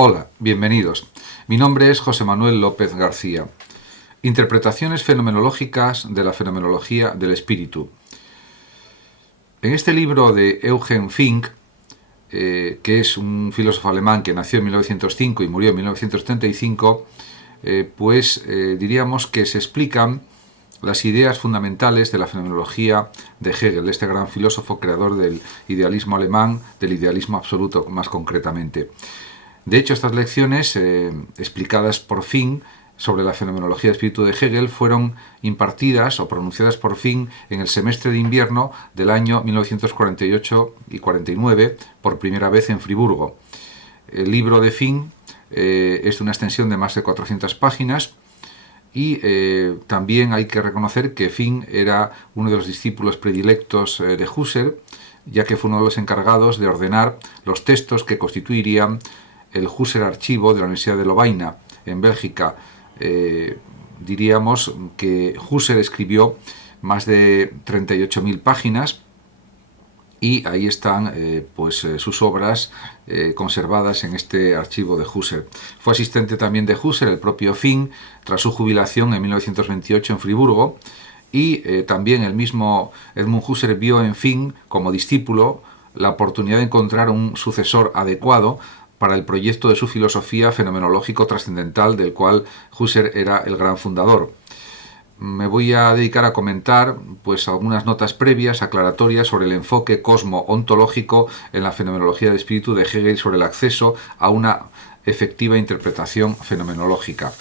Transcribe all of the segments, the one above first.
Hola, bienvenidos. Mi nombre es José Manuel López García. Interpretaciones fenomenológicas de la fenomenología del espíritu. En este libro de Eugen Fink, que es un filósofo alemán que nació en 1905 y murió en 1975, diríamos que se explican las ideas fundamentales de la fenomenología de Hegel, este gran filósofo creador del idealismo alemán, del idealismo absoluto más concretamente. De hecho, estas lecciones, explicadas por Fink sobre la fenomenología del espíritu de Hegel, fueron impartidas o pronunciadas por Fink en el semestre de invierno del año 1948 y 49, por primera vez en Friburgo. El libro de Fink es de una extensión de más de 400 páginas y también hay que reconocer que Fink era uno de los discípulos predilectos de Husserl, ya que fue uno de los encargados de ordenar los textos que constituirían el Husserl Archivo de la Universidad de Lovaina, en Bélgica. Diríamos que Husserl escribió más de 38.000 páginas y ahí están sus obras conservadas en este archivo de Husserl. Fue asistente también de Husserl el propio Fink tras su jubilación en 1928 en Friburgo, y también el mismo Edmund Husserl vio en Fink como discípulo la oportunidad de encontrar un sucesor adecuado para el proyecto de su filosofía fenomenológico trascendental, del cual Husserl era el gran fundador. Me voy a dedicar a comentar algunas notas previas, aclaratorias sobre el enfoque cosmo-ontológico en la fenomenología del espíritu de Hegel sobre el acceso a una efectiva interpretación fenomenológica.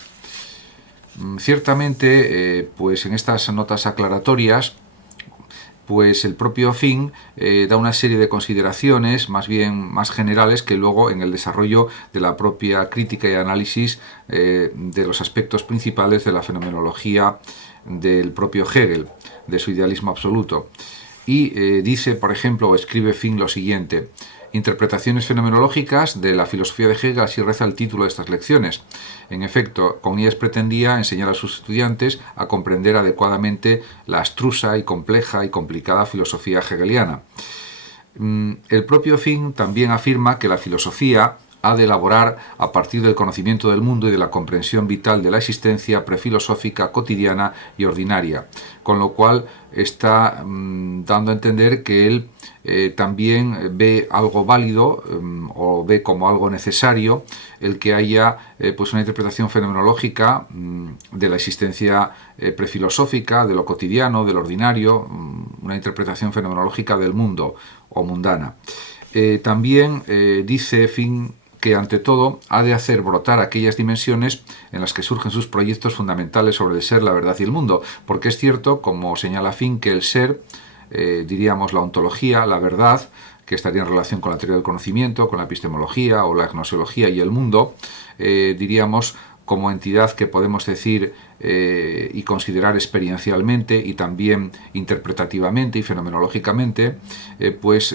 Ciertamente, en estas notas aclaratorias, el propio Fink da una serie de consideraciones más generales que luego en el desarrollo de la propia crítica y análisis de los aspectos principales de la fenomenología del propio Hegel, de su idealismo absoluto. Y dice, por ejemplo, o escribe Fink lo siguiente: interpretaciones fenomenológicas de la filosofía de Hegel, así reza el título de estas lecciones. En efecto, con ellas pretendía enseñar a sus estudiantes a comprender adecuadamente la abstrusa y compleja y complicada filosofía hegeliana. El propio Fink también afirma que la filosofía ha de elaborar a partir del conocimiento del mundo y de la comprensión vital de la existencia prefilosófica, cotidiana y ordinaria, con lo cual está dando a entender que él también ve algo válido o ve como algo necesario el que haya una interpretación fenomenológica de la existencia prefilosófica, de lo cotidiano, del ordinario, una interpretación fenomenológica del mundo o mundana. También dice Fink que ante todo ha de hacer brotar aquellas dimensiones en las que surgen sus proyectos fundamentales sobre el ser, la verdad y el mundo, porque es cierto, como señala Fink, que el ser, diríamos la ontología, la verdad, que estaría en relación con la teoría del conocimiento, con la epistemología o la gnoseología, y el mundo, diríamos como entidad que podemos decir y considerar experiencialmente y también interpretativamente y fenomenológicamente,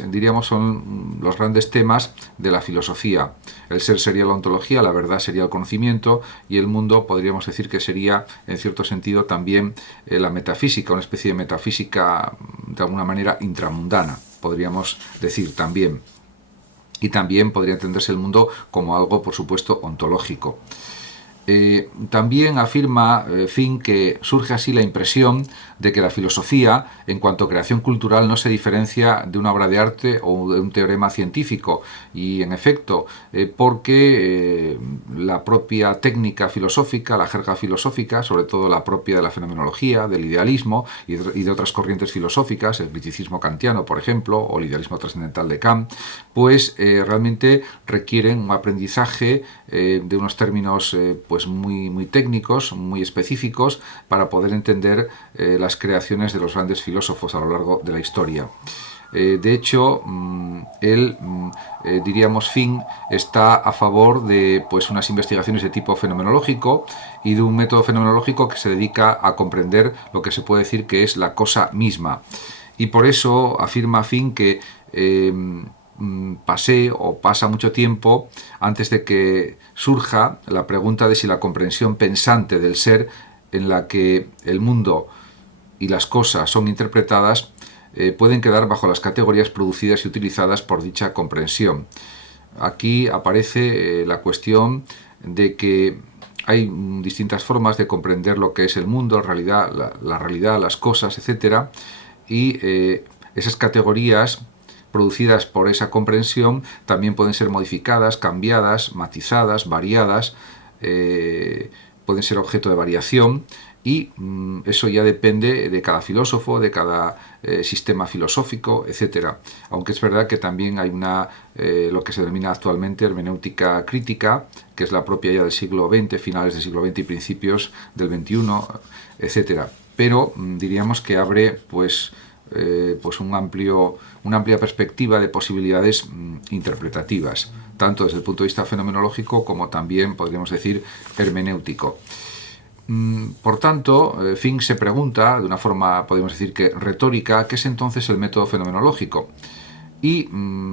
diríamos son los grandes temas de la filosofía. El ser sería la ontología, la verdad sería el conocimiento, y el mundo podríamos decir que sería, en cierto sentido, también la metafísica, una especie de metafísica de alguna manera intramundana, podríamos decir también. Y también podría entenderse el mundo como algo, por supuesto, ontológico. También afirma Fink que surge así la impresión de que la filosofía, en cuanto a creación cultural, no se diferencia de una obra de arte o de un teorema científico, y en efecto, porque la propia técnica filosófica, la jerga filosófica, sobre todo la propia de la fenomenología, del idealismo y de otras corrientes filosóficas, el criticismo kantiano, por ejemplo, o el idealismo trascendental de Kant, realmente requieren un aprendizaje de unos términos muy técnicos, muy específicos, para poder entender las creaciones de los grandes filósofos a lo largo de la historia. De hecho, diríamos, Fink está a favor de unas investigaciones de tipo fenomenológico y de un método fenomenológico que se dedica a comprender lo que se puede decir que es la cosa misma. Y por eso afirma Fink que pasa mucho tiempo antes de que surja la pregunta de si la comprensión pensante del ser, en la que el mundo y las cosas son interpretadas, pueden quedar bajo las categorías producidas y utilizadas por dicha comprensión. aquí aparece la cuestión de que hay distintas formas de comprender lo que es el mundo, la realidad, las cosas, etc. Y esas categorías producidas por esa comprensión también pueden ser modificadas, cambiadas, matizadas, variadas, pueden ser objeto de variación, y eso ya depende de cada filósofo, de cada sistema filosófico, etc. Aunque es verdad que también hay lo que se denomina actualmente hermenéutica crítica, que es la propia ya del siglo XX, finales del siglo XX y principios del XXI, etc. Pero diríamos que abre pues una amplia perspectiva de posibilidades interpretativas, tanto desde el punto de vista fenomenológico como también, podríamos decir, hermenéutico. Por tanto, Fink se pregunta, de una forma, podríamos decir que retórica, ¿qué es entonces el método fenomenológico? Y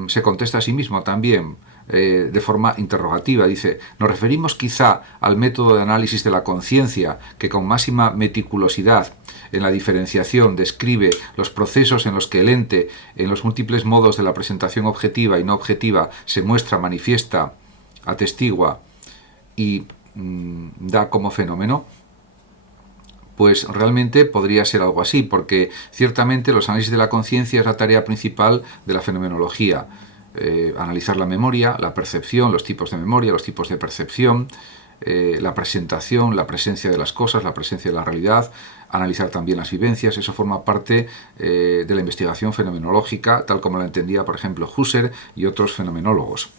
se contesta a sí mismo también, de forma interrogativa. Dice, nos referimos quizá al método de análisis de la conciencia, que con máxima meticulosidad en la diferenciación describe los procesos en los que el ente, en los múltiples modos de la presentación objetiva y no objetiva, se muestra, manifiesta, atestigua y da como fenómeno. Pues realmente podría ser algo así, porque ciertamente los análisis de la conciencia es la tarea principal de la fenomenología. Analizar la memoria, la percepción, los tipos de memoria, los tipos de percepción, la presentación, la presencia de las cosas, la presencia de la realidad, analizar también las vivencias. Eso forma parte de la investigación fenomenológica, tal como la entendía, por ejemplo, Husserl y otros fenomenólogos.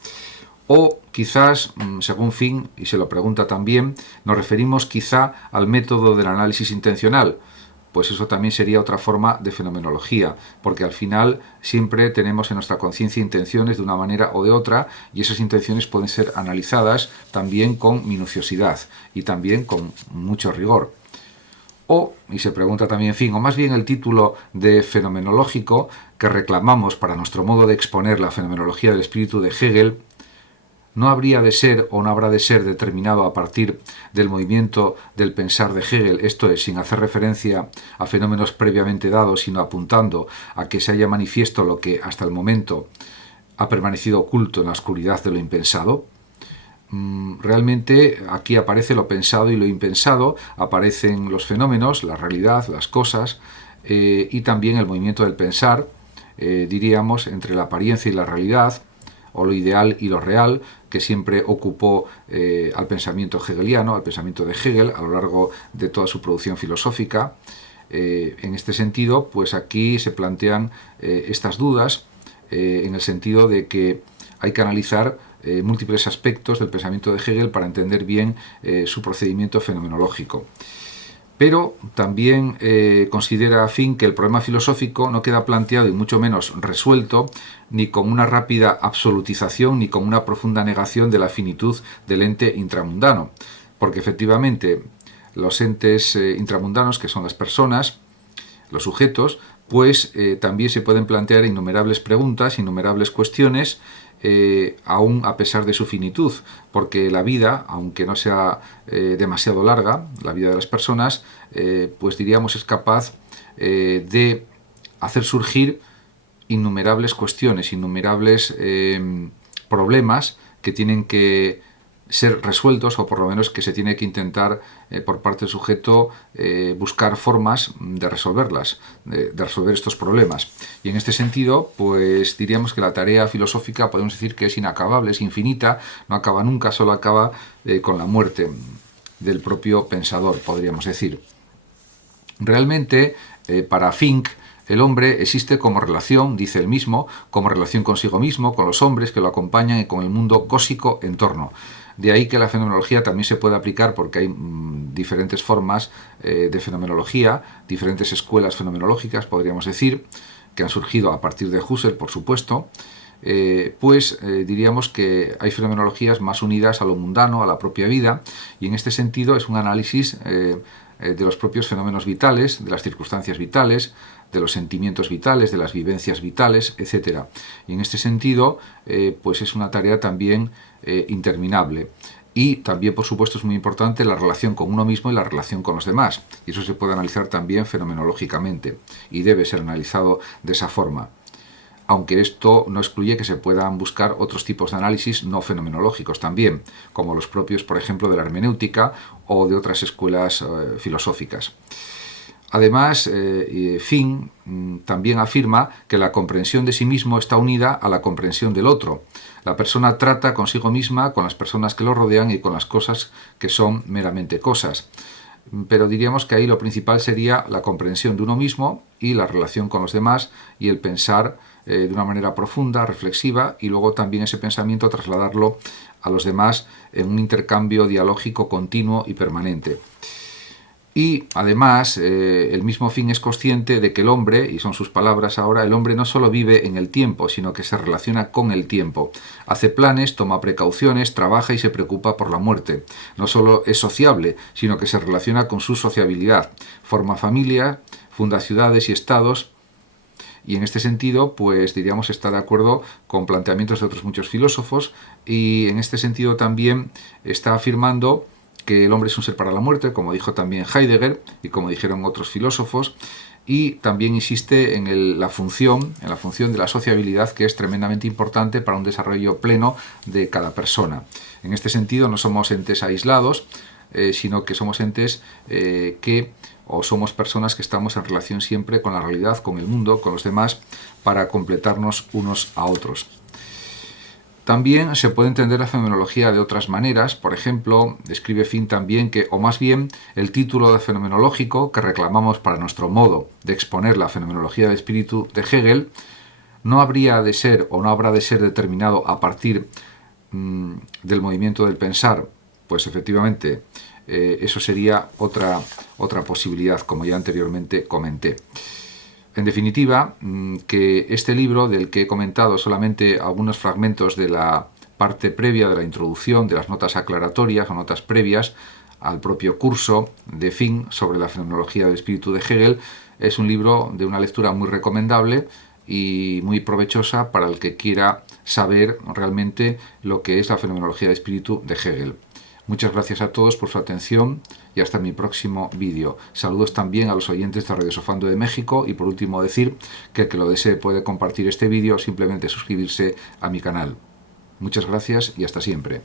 O quizás, según Fink, y se lo pregunta también, nos referimos quizá al método del análisis intencional. Pues eso también sería otra forma de fenomenología, porque al final siempre tenemos en nuestra conciencia intenciones de una manera o de otra, y esas intenciones pueden ser analizadas también con minuciosidad y también con mucho rigor. O, y se pregunta también Fink, o más bien el título de fenomenológico que reclamamos para nuestro modo de exponer la fenomenología del espíritu de Hegel, no habría de ser o no habrá de ser determinado a partir del movimiento del pensar de Hegel, esto es, sin hacer referencia a fenómenos previamente dados, sino apuntando a que se haya manifiesto lo que hasta el momento ha permanecido oculto en la oscuridad de lo impensado. Realmente aquí aparece lo pensado y lo impensado, aparecen los fenómenos, la realidad, las cosas, y también el movimiento del pensar, diríamos, entre la apariencia y la realidad, o lo ideal y lo real, que siempre ocupó al pensamiento hegeliano, al pensamiento de Hegel, a lo largo de toda su producción filosófica. En este sentido, pues aquí se plantean estas dudas, en el sentido de que hay que analizar múltiples aspectos del pensamiento de Hegel para entender bien su procedimiento fenomenológico. Pero también considera Fink que el problema filosófico no queda planteado y mucho menos resuelto ni con una rápida absolutización ni con una profunda negación de la finitud del ente intramundano, porque efectivamente los entes intramundanos, que son las personas, los sujetos, pues también se pueden plantear innumerables preguntas, innumerables cuestiones, aún a pesar de su finitud, porque la vida, aunque no sea demasiado larga, la vida de las personas, pues diríamos es capaz de hacer surgir innumerables cuestiones, innumerables problemas que tienen que ser resueltos, o por lo menos que se tiene que intentar por parte del sujeto buscar formas de resolverlas, de resolver estos problemas. Y en este sentido, pues diríamos que la tarea filosófica podemos decir que es inacabable, es infinita, no acaba nunca, solo acaba con la muerte del propio pensador, podríamos decir. Realmente, para Fink, el hombre existe como relación, dice él mismo, como relación consigo mismo, con los hombres que lo acompañan y con el mundo cósmico en torno. De ahí que la fenomenología también se puede aplicar, porque hay diferentes formas de fenomenología, diferentes escuelas fenomenológicas, podríamos decir, que han surgido a partir de Husserl, por supuesto. Diríamos que hay fenomenologías más unidas a lo mundano, a la propia vida, y en este sentido es un análisis de los propios fenómenos vitales, de las circunstancias vitales, de los sentimientos vitales, de las vivencias vitales, etc. Y en este sentido, pues es una tarea también interminable. Y también, por supuesto, es muy importante la relación con uno mismo y la relación con los demás. Y eso se puede analizar también fenomenológicamente y debe ser analizado de esa forma. aunque esto no excluye que se puedan buscar otros tipos de análisis no fenomenológicos también, como los propios, por ejemplo, de la hermenéutica o de otras escuelas filosóficas. Además, Finn también afirma que la comprensión de sí mismo está unida a la comprensión del otro. La persona trata consigo misma, con las personas que lo rodean y con las cosas que son meramente cosas. Pero diríamos que ahí lo principal sería la comprensión de uno mismo y la relación con los demás y el pensar de una manera profunda, reflexiva, y luego también ese pensamiento trasladarlo a los demás en un intercambio dialógico continuo y permanente. Y además, el mismo Finn es consciente de que el hombre, y son sus palabras ahora, el hombre no solo vive en el tiempo, sino que se relaciona con el tiempo. Hace planes, toma precauciones, trabaja y se preocupa por la muerte. No solo es sociable, sino que se relaciona con su sociabilidad. Forma familia, funda ciudades y estados. Y en este sentido, pues diríamos está de acuerdo con planteamientos de otros muchos filósofos, y en este sentido también está afirmando que el hombre es un ser para la muerte, como dijo también Heidegger y como dijeron otros filósofos, y también insiste en la función de la sociabilidad, que es tremendamente importante para un desarrollo pleno de cada persona. En este sentido, no somos entes aislados, sino que somos entes o somos personas que estamos en relación siempre con la realidad, con el mundo, con los demás, para completarnos unos a otros. También se puede entender la fenomenología de otras maneras. Por ejemplo, describe Finn también que, o más bien, el título de fenomenológico que reclamamos para nuestro modo de exponer la fenomenología del espíritu de Hegel no habría de ser o no habrá de ser determinado a partir del movimiento del pensar. Pues efectivamente, eso sería otra posibilidad, como ya anteriormente comenté. En definitiva, que este libro, del que he comentado solamente algunos fragmentos de la parte previa de la introducción, de las notas aclaratorias o notas previas al propio curso de Finn sobre la fenomenología del espíritu de Hegel, es un libro de una lectura muy recomendable y muy provechosa para el que quiera saber realmente lo que es la fenomenología del espíritu de Hegel. Muchas gracias a todos por su atención y hasta mi próximo vídeo. Saludos también a los oyentes de Radio Sofando de México, y por último decir que el que lo desee puede compartir este vídeo o simplemente suscribirse a mi canal. Muchas gracias y hasta siempre.